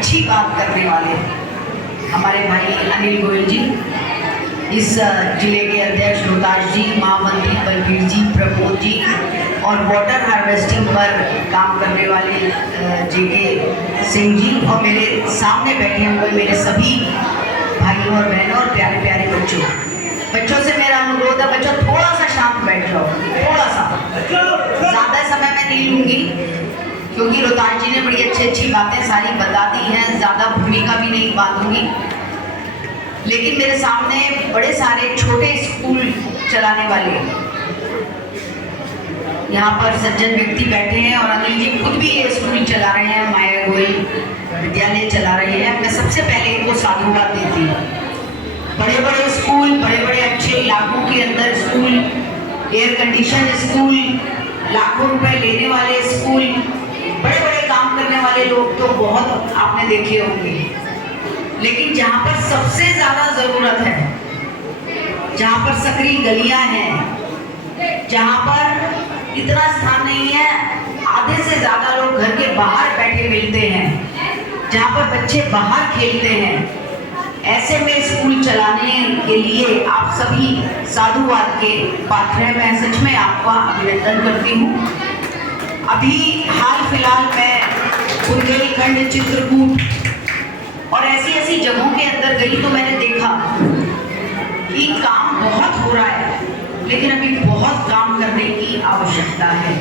अच्छी बात करने वाले हमारे भाई अनिल गोयल जी, इस जिले के अध्यक्ष रोहतास जी, महामंत्री बलबीर जी, प्रमोद जी और वाटर हार्वेस्टिंग पर काम करने वाले जेके सिंह जी और मेरे सामने बैठे हुए मेरे सभी भाइयों और बहनों और प्यारे प्यारे बच्चों से मेरा अनुरोध है, बच्चों थोड़ा सा शांत बैठ जाओ, थोड़ा सा, ज़्यादा समय मैं नहीं लूँगी क्योंकि रोहतास जी ने बड़ी अच्छी बातें सारी बता दी हैं, ज़्यादा भूमिका भी नहीं बांधूंगी। लेकिन मेरे सामने बड़े सारे छोटे स्कूल चलाने वाले यहाँ पर सज्जन व्यक्ति बैठे हैं और अनिल जी खुद भी ये स्कूल चला रहे हैं, माया गोयल विद्यालय चला रहे हैं। मैं सबसे पहले इनको साधुवाद देती हूँ। बड़े बड़े स्कूल, बड़े बड़े अच्छे इलाकों के अंदर स्कूल, एयर कंडीशन स्कूल, लाखों रुपए लेने वाले स्कूल, बड़े बड़े काम करने वाले लोग तो बहुत आपने देखे होंगे। लेकिन जहाँ पर सबसे ज़्यादा ज़रूरत है, जहाँ पर सकरी गलियाँ हैं, जहाँ पर इतना स्थान नहीं है, आधे से ज़्यादा लोग घर के बाहर बैठे मिलते हैं, जहाँ पर बच्चे बाहर खेलते हैं, ऐसे में स्कूल चलाने के लिए आप सभी साधुवाद के पात्र हैं। मैं सच में आपका अभिनंदन करती हूँ। अभी हाल फिलहाल मैं बुंदेलखंड, चित्रकूट और ऐसी ऐसी जगहों के अंदर गई तो मैंने देखा कि काम बहुत हो रहा है, लेकिन अभी बहुत काम करने की आवश्यकता है।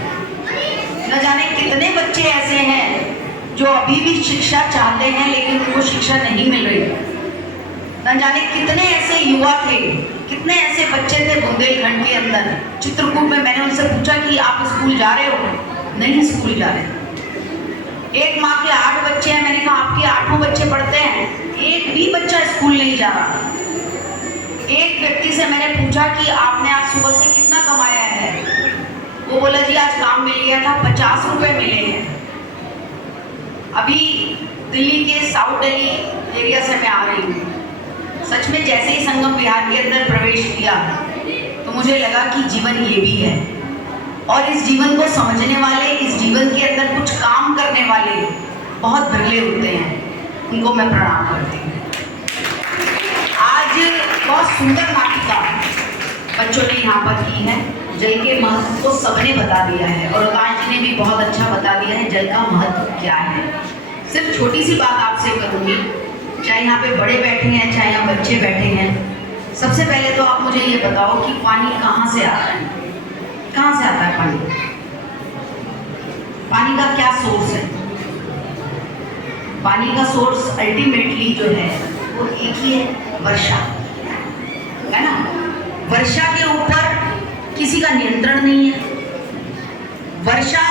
न जाने कितने बच्चे ऐसे हैं जो अभी भी शिक्षा चाहते हैं लेकिन उनको शिक्षा नहीं मिल रही। न जाने कितने ऐसे युवा थे, कितने ऐसे बच्चे थे बुंदेलखंड के अंदर, चित्रकूट में। मैंने उनसे पूछा कि आप स्कूल जा रहे हो? नहीं स्कूल जा रहे। एक माँ के 8 बच्चे हैं। मैंने कहा आपके 8 बच्चे पढ़ते हैं, एक भी बच्चा स्कूल नहीं जा रहा। एक व्यक्ति से मैंने पूछा कि आपने आज सुबह से कितना कमाया है? वो बोला जी आज काम मिल गया था, 50 रुपए मिले हैं। अभी दिल्ली के साउथ दिल्ली एरिया से मैं आ रही हूँ। सच में जैसे ही संगम विहार के अंदर प्रवेश किया तो मुझे लगा कि जीवन ये भी है, और इस जीवन को समझने वाले, इस जीवन के अंदर कुछ काम करने वाले बहुत बिरले होते हैं। उनको मैं प्रणाम करती हूँ। आज बहुत सुंदर नाटिका बच्चों ने यहाँ पर की है। जल के महत्व को सबने बता दिया है और रोहतास जी ने भी बहुत अच्छा बता दिया है जल का महत्व क्या है। सिर्फ छोटी सी बात आपसे करूँगी, चाहे यहाँ पे बड़े बैठे हैं, चाहे यहाँ बच्चे बैठे हैं। सबसे पहले तो आप मुझे ये बताओ कि पानी कहाँ से आता है? कहाँ से आता है पानी? पानी का क्या सोर्स है? पानी का सोर्स अल्टीमेटली जो है वो एक ही है, वर्षा, है ना। वर्षा के ऊपर किसी का नियंत्रण नहीं है। वर्षा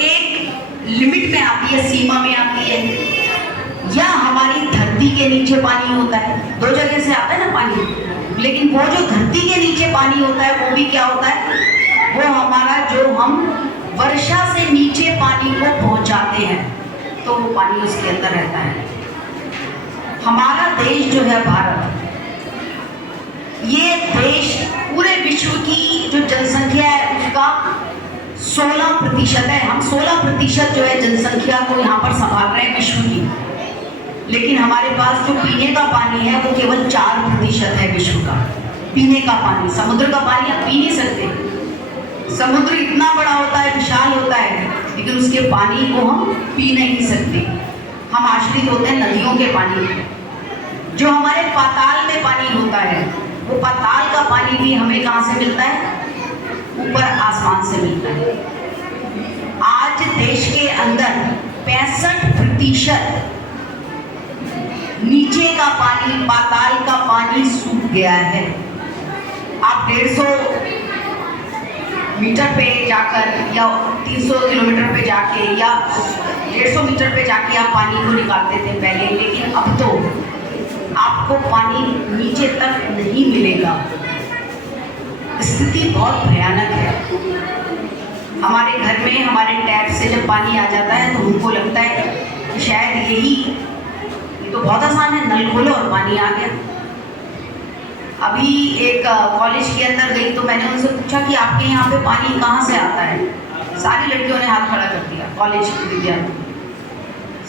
एक लिमिट में आती है, सीमा में आती है, या हमारी धरती के नीचे पानी होता है। 2 जगह से आता है ना पानी, लेकिन वो जो धरती के नीचे पानी होता है वो भी क्या होता है? वो हमारा जो हम वर्षा से नीचे पानी को पहुंचाते हैं तो वो पानी उसके अंदर रहता है। हमारा देश जो है भारत, ये देश पूरे विश्व की जो जनसंख्या है उसका 16% है। हम 16% जो है जनसंख्या को यहाँ पर संभाल रहे हैं विश्व की, लेकिन हमारे पास जो पीने का पानी है वो केवल 4% है विश्व का पीने का पानी। समुद्र का पानी आप पी नहीं सकते। समुद्र इतना बड़ा होता है, विशाल होता है, लेकिन उसके पानी को हम पी नहीं सकते। हम आश्रित होते हैं नदियों के पानी पे। जो हमारे पाताल में पानी होता है, वो पाताल का पानी भी हमें कहाँ से मिलता है? ऊपर आसमान से मिलता है। आज देश के अंदर 65% नीचे का पानी, पाताल का पानी सूख गया है। आप 150 मीटर पे जाकर या 300 किलोमीटर पे जाके या 150 मीटर पे जाके आप पानी को निकालते थे पहले, लेकिन अब तो आपको पानी नीचे तक नहीं मिलेगा। स्थिति बहुत भयानक है। हमारे घर में हमारे टैप से जब पानी आ जाता है तो उनको लगता है कि शायद ये तो बहुत आसान है, नल खोलो और पानी आ गया। अभी एक कॉलेज के अंदर गई तो मैंने उनसे पूछा कि आपके यहाँ पे पानी कहाँ से आता है? सारी लड़कियों ने हाथ खड़ा कर दिया, कॉलेज की विद्यार्थी।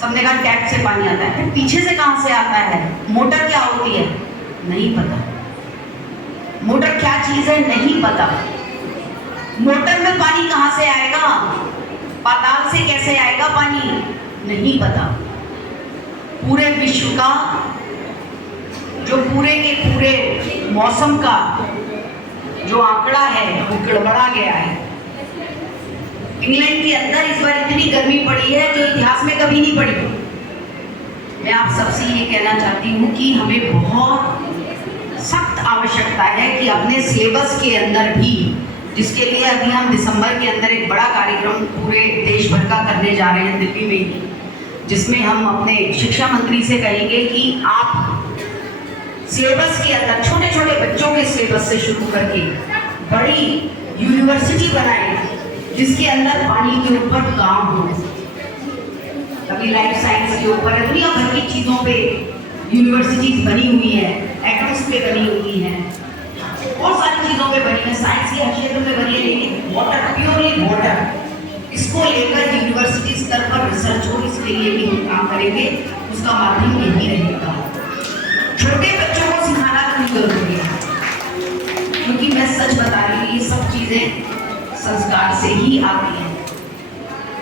सबने कहा टैप से पानी आता है, फिर पीछे से कहां से आता है, मोटर क्या होती है नहीं पता, मोटर क्या चीज है नहीं पता, मोटर में पानी कहां से आएगा, पाताल से कैसे आएगा पानी नहीं पता। पूरे विश्व का जो पूरे के पूरे मौसम का जो आंकड़ा है वो गड़बड़ा गया है। इंग्लैंड के अंदर इस बार इतनी गर्मी पड़ी है जो इतिहास में कभी नहीं पड़ी। मैं आप सबसे ये कहना चाहती हूँ कि हमें बहुत सख्त आवश्यकता है कि अपने सिलेबस के अंदर भी, जिसके लिए अभी हम दिसंबर के अंदर एक बड़ा कार्यक्रम पूरे देश भर का करने जा रहे हैं दिल्ली में ही, जिसमें हम अपने शिक्षा मंत्री से कहेंगे कि आप सिलेबस के अंदर छोटे छोटे बच्चों के सिलेबस से शुरू करके बड़ी यूनिवर्सिटी बनाएं जिसके अंदर पानी के ऊपर काम हो। अभी लाइफ साइंस के ऊपर दुनिया भर की चीज़ों पे यूनिवर्सिटीज बनी हुई है, एटम्स पे बनी हुई है, बहुत सारी चीज़ों पे बनी है, साइंस के हर क्षेत्र में बनी है, लेकिन वाटर, प्योरली वाटर, इसको लेकर यूनिवर्सिटी स्तर पर रिसर्च हो, इसके लिए भी हम काम करेंगे। उसका माध्यम यही रहेगा। छोटे बच्चों को सिखाना क्यों जरूरी है, क्योंकि मैं सच बता रही हूँ ये सब चीजें संस्कार से ही आती हैं।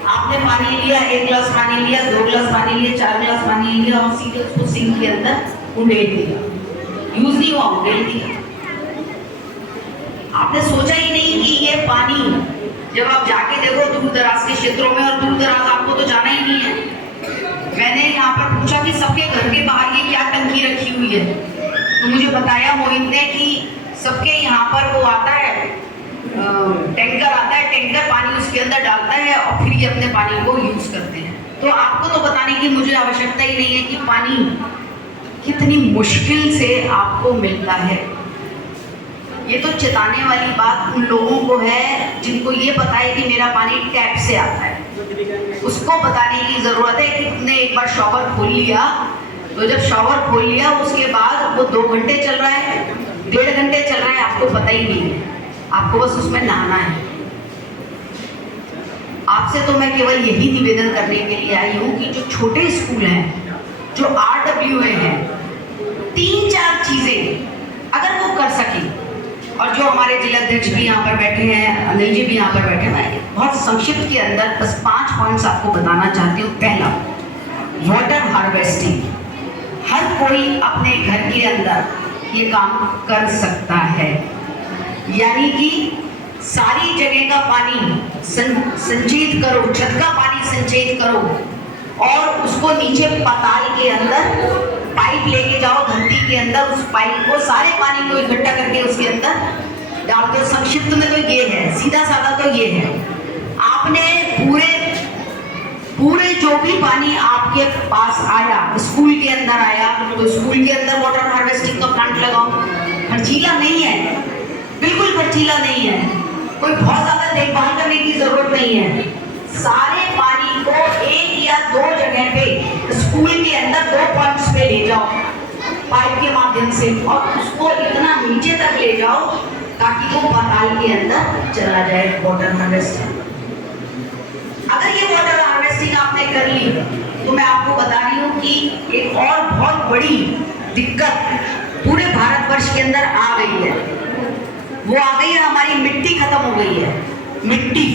आपने पानी लिया, 1 गिलास पानी लिया, 2 गिलास पानी लिया, 4 गिलास पानी लिया और सीधे उसको सिंक के अंदर उंडेल दिया, यूज नहीं हुआ, उंडेल दिया। आपने सोचा ही नहीं कि ये पानी, जब आप जाके देखो दूर दराज के क्षेत्रों में, और दूर दराज आपको तो जाना ही नहीं है, मैंने यहाँ पर पूछा कि सबके घर के बाहर ये क्या टंकी रखी हुई है, तो मुझे बताया मोहित ने कि सबके यहाँ पर वो आता है, टैंकर आता है, टैंकर पानी उसके अंदर डालता है और फिर ये अपने पानी को यूज करते हैं। तो आपको तो बताने की मुझे आवश्यकता ही नहीं है कि पानी कितनी मुश्किल से आपको मिलता है। ये तो चेताने वाली बात उन लोगों को है जिनको ये पता है कि मेरा पानी टैप से आता है, उसको बताने की जरूरत है कि तुमने एक बार शॉवर खोल लिया, तो जब शॉवर खोल लिया उसके बाद वो 2 घंटे चल रहा है, 1.5 घंटे चल रहा है, आपको पता ही नहीं है, आपको बस उसमें नहाना है। आपसे तो मैं केवल यही निवेदन करने के लिए आई हूँ कि जो छोटे स्कूल हैं, जो RWA हैं, 3-4 चीजें अगर वो कर सकें, और जो हमारे जिलाध्यक्ष भी यहाँ पर बैठे हैं, अनिल जी भी यहाँ पर बैठे हैं, बहुत संक्षिप्त के अंदर बस 5 पॉइंट्स आपको बताना चाहती हूँ। पहला, वाटर हार्वेस्टिंग। हर कोई अपने घर के अंदर ये काम कर सकता है, यानी कि सारी जगह का पानी संचित करो, छत का पानी संचित करो और उसको नीचे पाताल के अंदर पाइप लेके जाओ, धरती के अंदर उस पाइप को, सारे पानी को इकट्ठा करके उसके अंदर डाल दो। संक्षिप्त में तो ये है, सीधा साधा तो ये है, आपने पूरे जो भी पानी आपके पास आया, स्कूल के अंदर आया, तो स्कूल के अंदर वाटर हार्वेस्टिंग का प्लांट लगाओ। खर्चीला नहीं है, बिल्कुल खर्चीला नहीं है, कोई बहुत ज्यादा देखभाल करने की जरूरत नहीं है। सारे पानी को 1 या 2 जगह पे स्कूल के अंदर 2 पॉइंट्स पे ले जाओ पाइप के माध्यम से, और उसको इतना नीचे तक ले जाओ ताकि वो पाताल के अंदर चला जाए। वाटर हार्वेस्टिंग, अगर ये वाटर हार्वेस्टिंग आपने कर ली तो मैं आपको बता रही हूँ कि एक और बहुत बड़ी दिक्कत पूरे भारतवर्ष के अंदर आ गई है, वो आ गई है, हमारी मिट्टी खत्म हो गई है। मिट्टी,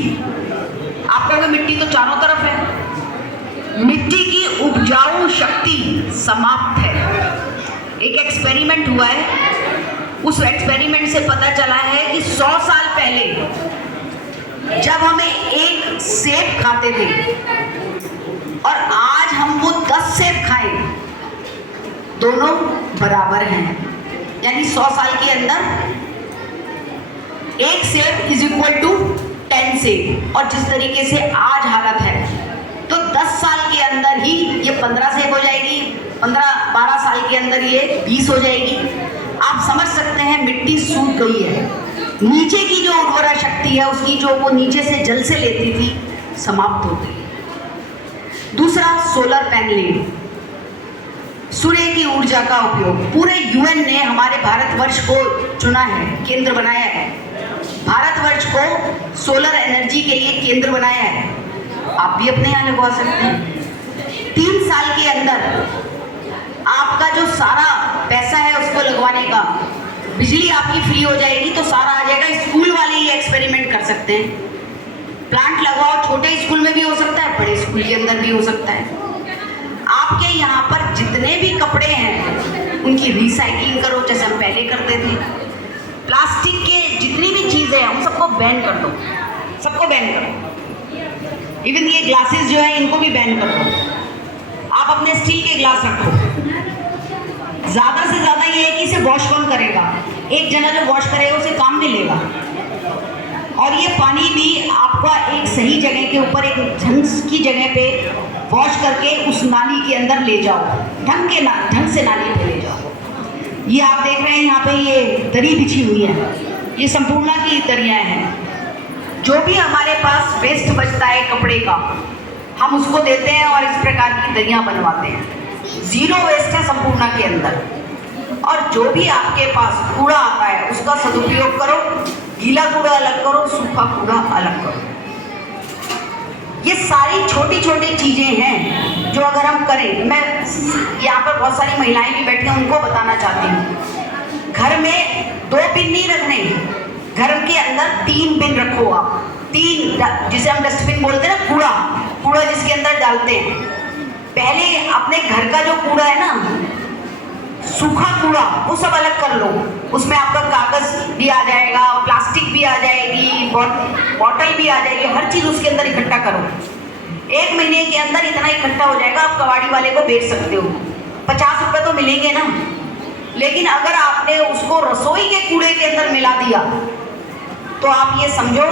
आप कहोगे मिट्टी तो चारों तरफ है, मिट्टी की उपजाऊ शक्ति समाप्त है। एक एक्सपेरिमेंट हुआ है, उस एक्सपेरिमेंट से पता चला है कि 100 साल पहले जब हमें एक सेब खाते थे और आज हम वो 10 सेब खाएं, दोनों बराबर हैं। यानी 100 साल के अंदर 1 सेब इज इक्वल टू 10 सेब, और जिस तरीके से आज हालत है तो 10 साल के अंदर ही ये 15 सेब हो जाएगी, 15-12 साल के अंदर ये 20 हो जाएगी। आप समझ सकते हैं मिट्टी सूख गई है, नीचे की जो उर्वरा शक्ति है उसकी, जो वो नीचे से जल से लेती थी, समाप्त हो गई। दूसरा, सोलर पैनलिंग, सूर्य की ऊर्जा का उपयोग। पूरे UN ने हमारे भारतवर्ष को चुना है, केंद्र बनाया है, भारतवर्ष को सोलर एनर्जी के लिए केंद्र बनाया है। आप भी अपने यहाँ लगवा सकते हैं। 3 साल के अंदर आपका जो सारा पैसा है उसको लगवाने का, बिजली आपकी फ्री हो जाएगी तो सारा आ जाएगा। स्कूल वाले ये एक्सपेरिमेंट कर सकते हैं, प्लांट लगाओ, छोटे स्कूल में भी हो सकता है, बड़े स्कूल के अंदर भी हो सकता है। आपके यहाँ पर जितने भी कपड़े हैं उनकी रिसाइकलिंग करो, जैसे हम पहले करते थे। प्लास्टिक के जितनी भी चीज़ें हैं उन सबको बैन कर दो, सबको बैन कर दो। इवन ये ग्लासेस जो है इनको भी बैन कर दो। आप अपने स्टील के ग्लास रखो। ज़्यादा से ज़्यादा ये है कि इसे वॉश कौन करेगा, एक जना जो वॉश करेगा उसे काम मिलेगा। और ये पानी भी आपका एक सही जगह के ऊपर, एक ढंग की जगह पे वॉश करके उस नाली के अंदर ले जाओ, ढंग से नाली पे ले जाओ। ये आप देख रहे हैं यहाँ पे ये दरी बिछी हुई है, ये संपूर्णा की दरियाँ हैं। जो भी हमारे पास वेस्ट बचता है कपड़े का हम उसको देते हैं और इस प्रकार की दरियाँ बनवाते हैं। जीरो वेस्ट है संपूर्णा के अंदर। और जो भी आपके पास कूड़ा आता है उसका सदुपयोग करो, गीला कूड़ा अलग करो, सूखा कूड़ा अलग करो। ये सारी छोटी छोटी चीज़ें हैं जो अगर हम करें, मैं यहाँ पर बहुत सारी महिलाएं भी बैठी हैं उनको बताना चाहती हूँ। घर में 2 बिन नहीं रखने, घर के अंदर 3 बिन रखो आप। 3, जिसे हम डस्टबिन बोलते हैं ना, कूड़ा जिसके अंदर डालते हैं। पहले अपने घर का जो कूड़ा है ना, सूखा कूड़ा, वो सब अलग कर लो। उसमें आपका कागज भी आ जाएगा, प्लास्टिक भी आ जाएगी, बॉटल भी आ जाएगी, हर चीज़ उसके अंदर इकट्ठा करो। 1 महीने के अंदर इतना इकट्ठा हो जाएगा, आप कबाड़ी वाले को बेच सकते हो। 50 रुपये तो मिलेंगे ना। लेकिन अगर आपने उसको रसोई के कूड़े के अंदर मिला दिया तो आप ये समझो,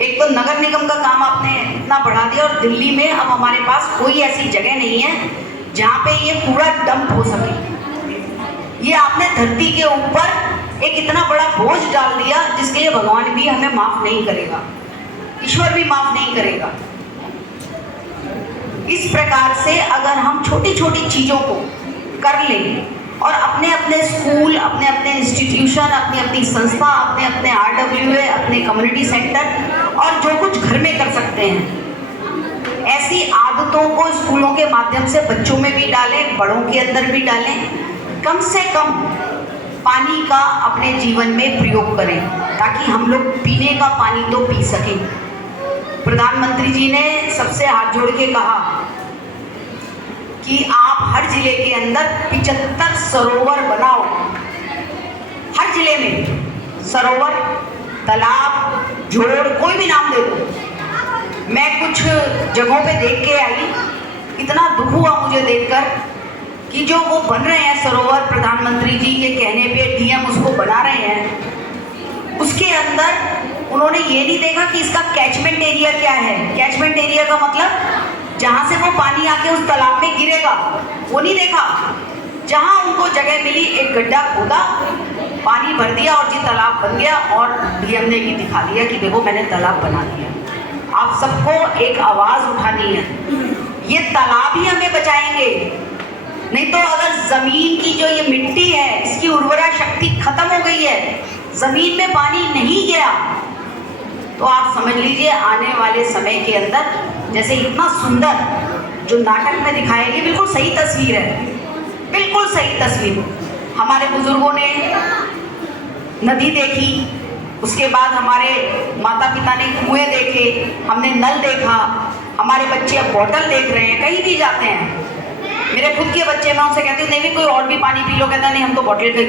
एक तो नगर निगम का काम आपने इतना बढ़ा दिया, और दिल्ली में अब हमारे पास कोई ऐसी जगह नहीं है जहाँ पे ये कूड़ा डंप हो सके। ये आपने धरती के ऊपर एक इतना बड़ा बोझ डाल दिया जिसके लिए भगवान भी हमें माफ नहीं करेगा, ईश्वर भी माफ नहीं करेगा। इस प्रकार से अगर हम छोटी छोटी चीज़ों को कर लें और अपने अपने स्कूल, अपने अपने इंस्टीट्यूशन, अपनी अपनी संस्था, अपने अपने RWA, अपने कम्युनिटी सेंटर और जो कुछ घर में कर सकते हैं, ऐसी आदतों को स्कूलों के माध्यम से बच्चों में भी डालें, बड़ों के अंदर भी डालें। कम से कम पानी का अपने जीवन में प्रयोग करें ताकि हम लोग पीने का पानी तो पी सकें। प्रधानमंत्री जी ने सबसे हाथ जोड़ के कहा कि आप हर जिले के अंदर 75 सरोवर बनाओ। हर जिले में सरोवर, तालाब, जोड़, कोई भी नाम दे दो। मैं कुछ जगहों पे देख के आई, इतना दुख हुआ मुझे देखकर कि जो वो बन रहे हैं सरोवर, प्रधानमंत्री जी के कहने पे DM उसको बना रहे हैं, उसके अंदर उन्होंने ये नहीं देखा कि इसका कैचमेंट एरिया क्या है। कैचमेंट एरिया का मतलब जहाँ से वो पानी आके उस तालाब में गिरेगा, वो नहीं देखा। जहाँ उनको जगह मिली एक गड्ढा खोदा, पानी भर दिया और जी तालाब बन गया। और DM ने भी दिखा दिया कि देखो मैंने तालाब बना दिया। आप सबको एक आवाज़ उठानी है, ये तालाब ही हमें बचाएंगे। नहीं तो अगर ज़मीन की जो ये मिट्टी है इसकी उर्वरा शक्ति खत्म हो गई है, ज़मीन में पानी नहीं गया, तो आप समझ लीजिए आने वाले समय के अंदर, जैसे इतना सुंदर जो नाटक में दिखाया, ये बिल्कुल सही तस्वीर है, बिल्कुल सही तस्वीर। हमारे बुजुर्गों ने नदी देखी, उसके बाद हमारे माता पिता ने कुएं देखे, हमने नल देखा, हमारे बच्चे अब बॉटल देख रहे हैं। कहीं भी जाते हैं, मेरे खुद के बच्चे, मैं उनसे कहती हूँ नहीं भी कोई और भी पानी पी लो, कहता नहीं हम तो बॉटल का